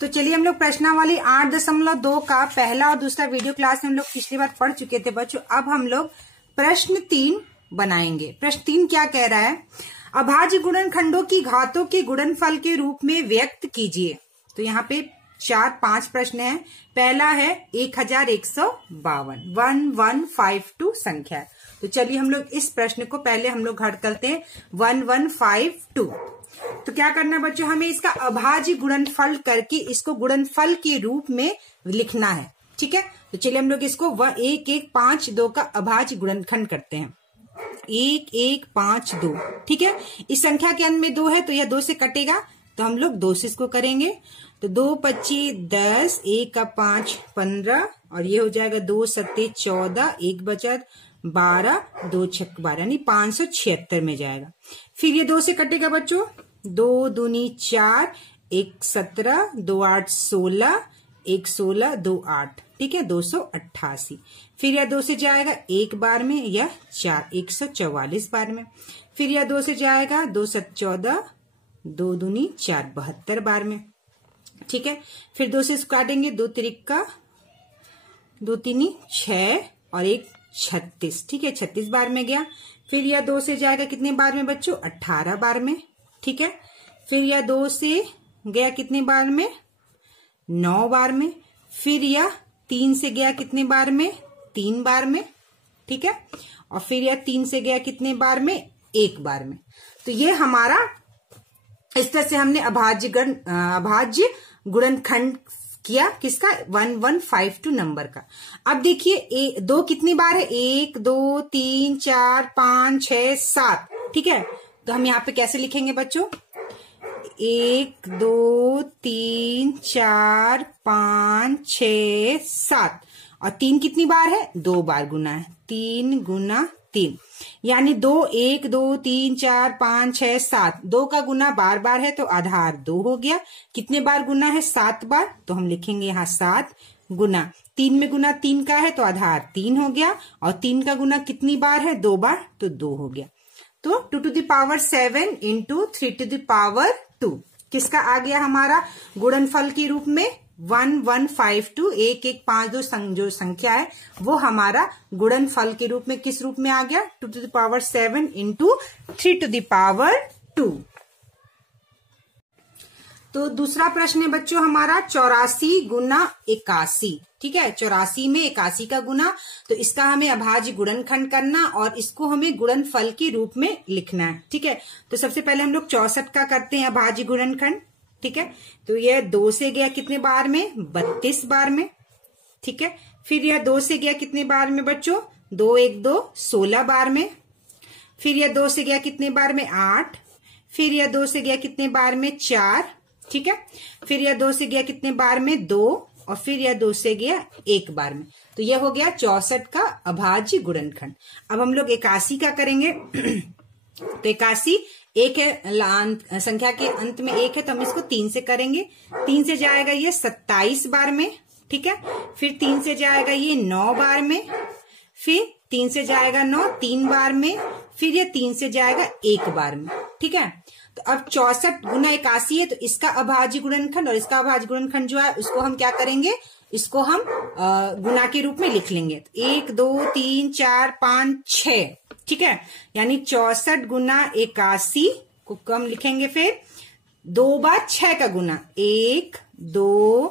तो चलिए हम लोग प्रश्नावली 8.2 का पहला और दूसरा वीडियो क्लास में हम लोग पिछली बार पढ़ चुके थे बच्चों। अब हम लोग प्रश्न 3 बनाएंगे। प्रश्न 3 क्या कह रहा है? अभाज्य गुणनखंडों की घातों के गुणनफल के रूप में व्यक्त कीजिए। तो यहाँ पे 4-5 प्रश्न हैं। पहला है 1152, 1152 संख्या है। तो चलिए हम लोग इस प्रश्न को पहले हम लोग हल करते हैं। 1152 तो क्या करना है बच्चों, हमें इसका अभाज्य गुणनफल करके इसको गुणनफल के रूप में लिखना है। ठीक है, तो चलिए हम लोग इसको 1152 का अभाज्य गुणनखंड करते हैं। 1152, ठीक है। इस संख्या के अंत में 2 है तो यह 2 से कटेगा, तो हम लोग 2 से इसको करेंगे। तो 2 25 10, 1 का 5 15 और ये हो जाएगा 2 7 14, 1 बचा 12, 2 6 12 यानी 576 में जाएगा। फिर ये 2 से कटेगा बच्चों। 2 दूनी 4, 1 17, 2 8 16, 1 16, 2 8, ठीक है 288। फिर यह 2 से जाएगा 1 बार में, यह 4 144 बार में। फिर यह 2 से जाएगा 2 7 14, 2 दूनी 4 72 बार में, ठीक है। फिर 2 से काटेंगे, 2 त्रिका 2 तीनी 6 और 1 36, ठीक है 36 बार में गया। फिर यह 2 से जाएगा कितने बार में बच्चों? 18 बार में, ठीक है। फिर यह 2 से गया कितने बार में? 9 बार में। फिर यह 3 से गया कितने बार में? 3 बार में, ठीक है। और फिर यह 3 से गया कितने बार में? 1 बार में। तो ये हमारा इस तरह से हमने अभाज्य गुणनखंड किया किसका? 1152 नंबर का। अब देखिए 2 कितनी बार है? 1 2 3 4 5 6 7, ठीक है। तो हम यहाँ पे कैसे लिखेंगे बच्चों? 1 2 3 4 5 6 7 और 3 कितनी बार है? 2 बार गुना है। 3 गुना 3 यानी 2 1 2 3 4 5 6 7, 2 का गुना बार बार है तो आधार 2 हो गया। कितने बार गुना है? 7 बार, तो हम लिखेंगे यहाँ 7 गुना 3 में गुना 3 का है तो आधार 3 हो गया। और 3 का गुना कितनी बार है? 2 बार, तो 2 हो गया। तो 2 to the power 7 into 3 to the power 2 किसका आ गया हमारा गुणनफल के रूप में? 1152, 1152 जो संख्या है वो हमारा गुणनफल के रूप में किस रूप में आ गया? 2 to the power 7 into 3 to the power 2। तो दूसरा प्रश्न है बच्चों हमारा 84 गुना 81, ठीक है। 84 में 81 का गुना, तो इसका हमें अभाज्य गुणनखंड करना और इसको हमें गुणनफल के रूप में लिखना है, ठीक है। तो सबसे पहले हम लोग 64 का करते हैं अभाज्य गुणनखंड, ठीक है। तो यह 2 से गया कितने बार में? 32 बार में, ठीक है। फिर यह 2 से गया कितने बार में बच्चों? 2 1 2 16 बार में। फिर यह 2 से गया कितने बार में? 8। फिर यह 2 से गया कितने बार में? 4, ठीक है। फिर यह 2 से गया कितने बार में? 2 और फिर यह 2 से गया 1 बार में। तो यह हो गया 64 का अभाज्य गुणनखंड। अब हम लोग 81 का करेंगे। तो 81 एक है, संख्या के अंत में 1 है तो हम इसको 3 से करेंगे। 3 से जाएगा ये 27 बार में, ठीक है। फिर 3 से जाएगा ये 9 बार में। फिर 3 से जाएगा 9 3 बार में। फिर ये 3 से जाएगा 1 बार में, ठीक है। तो अब 64 गुना 81 है तो इसका अभाज्य गुणनखंड और इसका अभाज्य गुणनखंड जो है उसको हम क्या करेंगे? इसको हम गुना के रूप में लिख लेंगे। 1 2 3 4 5 6, ठीक है। यानी 64 गुना 81 को हम लिखेंगे फिर 2 बार 6 का गुना। 1 2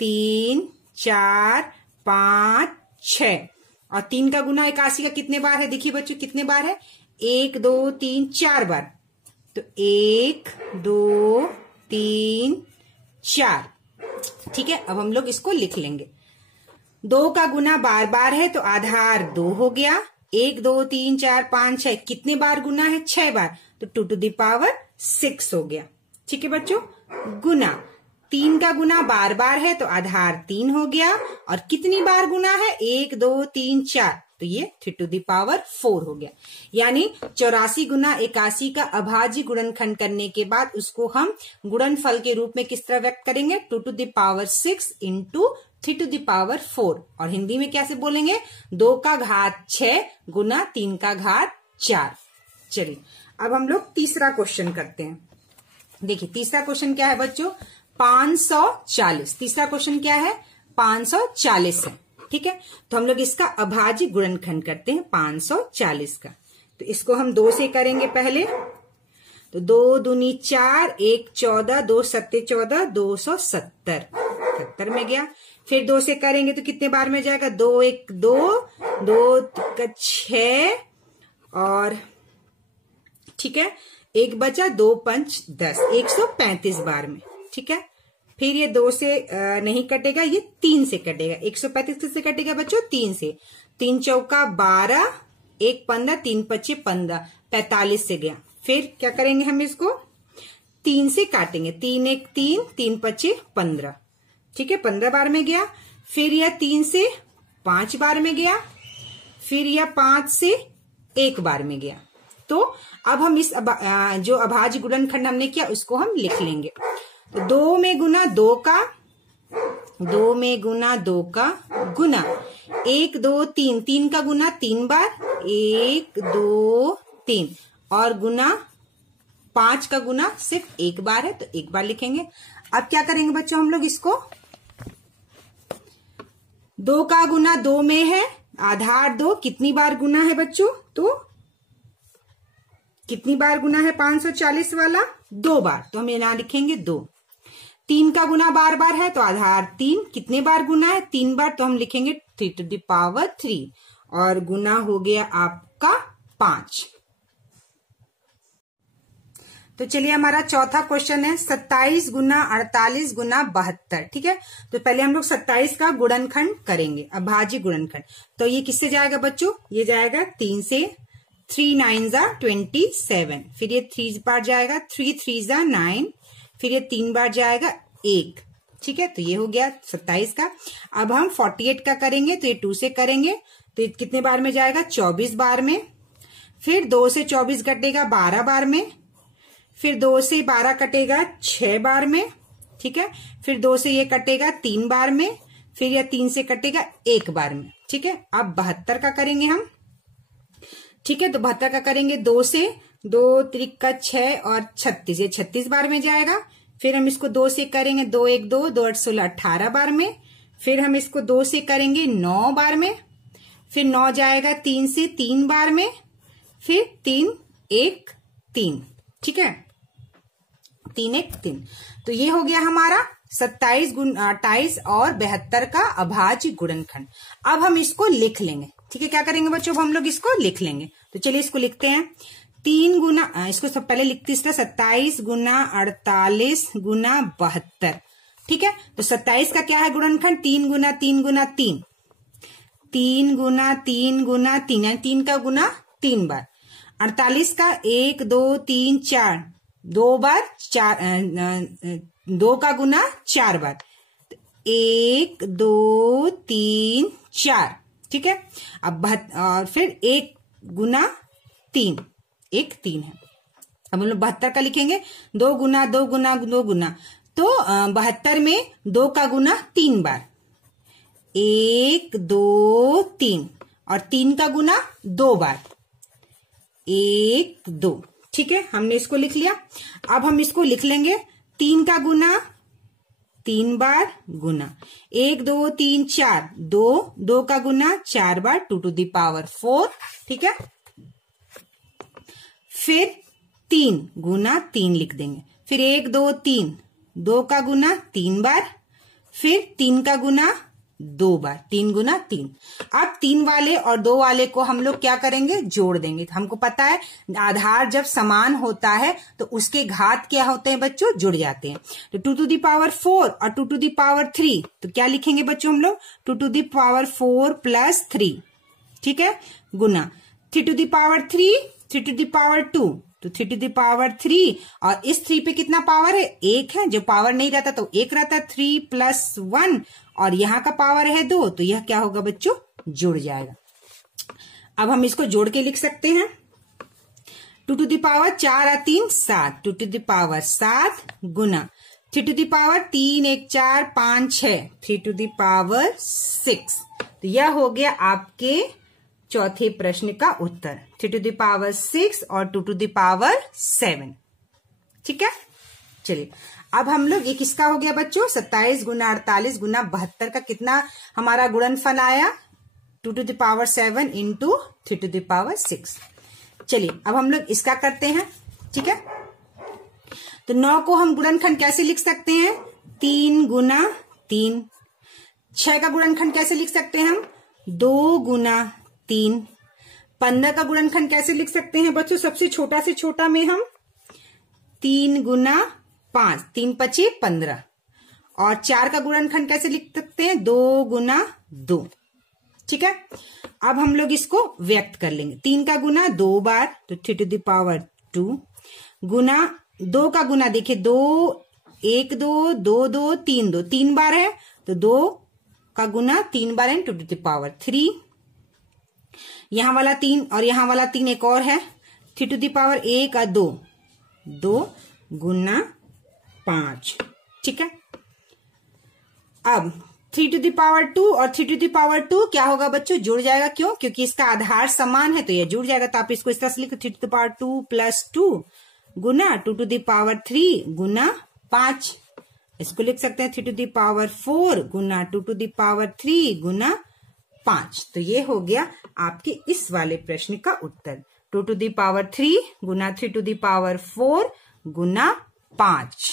3 4 5 6 और 3 का गुना 81 का कितने बार है? देखिए बच्चों कितने बार है? 1 2 3 4 बार। तो 1 2 3 4, ठीक है। अब हम लोग इसको लिख लेंगे। 2 का गुना बार बार है तो आधार 2 हो गया। 1 2 3 4 5 6 कितने बार गुना है? 6 बार, तो 2 to the power 6 हो गया, ठीक है बच्चों। गुना 3 का गुना बार बार है तो आधार 3 हो गया। और कितनी बार गुना है? 1 2 3 4, तो ये 3 to the power 4 हो गया। यानी 84 गुना 81 का अभाज्य गुणनखंड करने के बाद उसको हम गुणनफल के रूप में किस तरह व्यक्त करेंगे? 2 to the power 6 into 3 to the power 4। और हिंदी में कैसे बोलेंगे? 2 का घात 6 गुना 3 का घात 4। चलिए अब हम लोग तीसरा क्वेश्चन करते हैं। देखिए तीसरा क्वेश्चन क्या है बच्चों? 540। तीसरा क्वेश्चन क्या है? 540 है। ठीक है, तो हम लोग इसका अभाज्य गुणनखंड करते हैं 540 का। तो इसको हम 2 से करेंगे पहले। तो 2 दूनी 4, 1 14, 2 सत्ते 14, 270 70 में गया। फिर 2 से करेंगे तो कितने बार में जाएगा? 2 1 2, 2 का 6 और ठीक है 1 बचा, 2 5 10, 135 बार में। ठीक है, फिर ये 2 से नहीं कटेगा, ये 3 से कटेगा। 135 किससे कटेगा बच्चों? 3 से। 3 चौका 12, 1 15, 3 पच्चे 15, 45 से गया। फिर क्या करेंगे हम इसको? 3 से काटेंगे। 3 1 3, 3 पच्चे 15। ठीक है, 15 बार में गया। फिर यह 3 से 5 बार में गया। फिर यह 5 से 1 बार में गया। तो अब हम इस जो अभाज्य गुणनखंड हमने किया उसको हम लिख लेंगे। तो 2 में गुना 2 का, 2 में गुना 2 का गुना 1 2 3, 3 का गुना 3 बार, 1 2 3 और गुना 5 का गुना सिर्फ 1 बार है, तो 1 बार लिखेंगे। अब क्या करेंगे बच्चों हम लोग इसको? 2 का गुना 2 में है, आधार 2, कितनी बार गुना है बच्चों? तो कितनी बार गुना है 540 वाला? 2 बार, तो हम यहां लिखेंगे 2। 3 का गुना बार बार है, तो आधार 3, कितने बार गुना है? 3 बार, तो हम लिखेंगे 3 to the power 3 और गुना हो गया आपका 5। तो चलिए हमारा चौथा क्वेश्चन है 27 गुना 48 गुना 72। ठीक है, तो पहले हम लोग 27 का गुणनखंड करेंगे, अभाज्य गुणनखंड। तो ये किससे जाएगा बच्चों? ये जाएगा 3 से। 3 9 जा 27। फिर ये 3 बार जाएगा, 3 3 जा 9। फिर ये 3 बार जाएगा 1। ठीक है, तो ये हो गया 27 का। अब हम 48 का करेंगे, तो ये 2 से करेंगे, तो ये कितने बार में जाएगा? 24 बार में। फिर 2 से 24 कटेगा 12 बार में। फिर 2 से 12 कटेगा 6 बार में। ठीक है, फिर 2 से ये कटेगा 3 बार में। फिर यह 3 से कटेगा 1 बार में। ठीक है, अब 72 का करेंगे हम। ठीक है, तो 72 का करेंगे 2 से, 2 त्रिका 6 और 36, ये 36 बार में जाएगा। फिर हम इसको 2 से करेंगे, 2 1 2, 2 8 16, 18 बार में। फिर हम इसको 2 से करेंगे 9 बार में। फिर 9 जाएगा 3 से 3 बार में। फिर 3 1 3। ठीक है, 3 1 3। तो ये हो गया हमारा 27 28 और 72 का अभाज्य गुणनखंड। अब हम इसको लिख लेंगे। ठीक है, क्या करेंगे बच्चों? हम लोग इसको लिख लेंगे। तो चलिए इसको लिखते हैं। 3 गुना, इसको सब पहले लिखते हैं 27 गुना 48 गुना 72। ठीक है, तो 27 का क्या है गुणनखंड? 3 गुना 3 गुना 3, 3 गुना 3 गुना 3, 3 का गुना 3 बार। 48 का 1 2 3 4, 2 बार 4, 2 का गुना 4 बार, 1 2 3 4। ठीक है, अब और फिर 1 गुना 3, 1 3 है। अब हम लोग 72 का लिखेंगे। 2 गुना 2 गुना 2 गुना, तो 72 में 2 का गुना 3 बार, 1 2 3 और 3 का गुना 2 बार, 1 2। ठीक है, हमने इसको लिख लिया। अब हम इसको लिख लेंगे 3 का गुना 3 बार गुना 1 2 3 4, 2 2 का गुना 4 बार, 2 to the power 4। ठीक है, फिर 3 गुना 3 लिख देंगे। फिर 1 2 3, 2 का गुना 3 बार। फिर 3 का गुना 2 बार, 3 गुना 3। अब 3 वाले और 2 वाले को हम लोग क्या करेंगे? जोड़ देंगे। हमको पता है आधार जब समान होता है तो उसके घात क्या होते हैं बच्चों? जुड़ जाते हैं। तो 2 to the power 4 और 2 to the power 3, तो क्या लिखेंगे बच्चों हम लोग? 2 to the power 4 प्लस 3। ठीक है, गुना 3 to the power 3, 3 to the power 2, तो 3 to the power 3 और इस 3 पे कितना पावर है? 1 है। जो पावर नहीं रहता तो 1 रहता है। 3 + 1 और यहाँ का पावर है 2, तो यह क्या होगा बच्चों? जुड़ जाएगा। अब हम इसको जोड़ के लिख सकते हैं। 2 to the power 4 और 3 7, 2 to the power 7 Guna 3 to the power 3 1 4 5 6, 3 to the power 6। तो यह हो गया आपके चौथे प्रश्न का उत्तर, 3 to the power 6 और 2 to the power 7। ठीक है, चलिए अब हम लोग ये किसका हो गया बच्चों, 27 गुना 48 गुना 72 का कितना हमारा गुणनफल आया, 2 to the power 7 into 3 to the power 6। चलिए अब हम लोग इसका करते हैं, ठीक है। तो 9 को हम गुणनखंड कैसे लिख सकते हैं, 3 गुना 3। 6 का गुणनखंड कैसे लिख सकते हैं हम, 2 गुना 3। 15 का गुणनखंड कैसे लिख सकते हैं बच्चों, सबसे छोटा से छोटा में हम 3 गुना 5, 3 पचे 15। और 4 का गुणनखंड कैसे लिख सकते हैं, 2 गुना 2, ठीक है। अब हम लोग इसको व्यक्त कर लेंगे, 3 का गुना 2 बार तो 3 to the power 2 गुना 2 का गुना देखिए 2 1 2 2 2 3 2 3 बार है तो 2 का गुना 3 बार है 2 to the power 3। यहां वाला 3 और यहां वाला 3 एक और है 3 to the power 1 और 2 2 गुना 5, ठीक है। अब 3 to the power 2 और 3 to the power 2 क्या होगा बच्चों, जुड़ जाएगा, क्यों, क्योंकि इसका आधार समान है तो ये जुड़ जाएगा। तो आप इसको इस तरह से लिखो 3 to the power 2 plus 2 Guna 2 to the power 3 गुना 5। इसको लिख सकते हैं 3 to the power 4 Guna 2 to the power 3 गुना 5। तो ये हो गया आपके इस वाले प्रश्न का उत्तर, 2 to the power 3 Guna 3 to the power 4 Guna 5।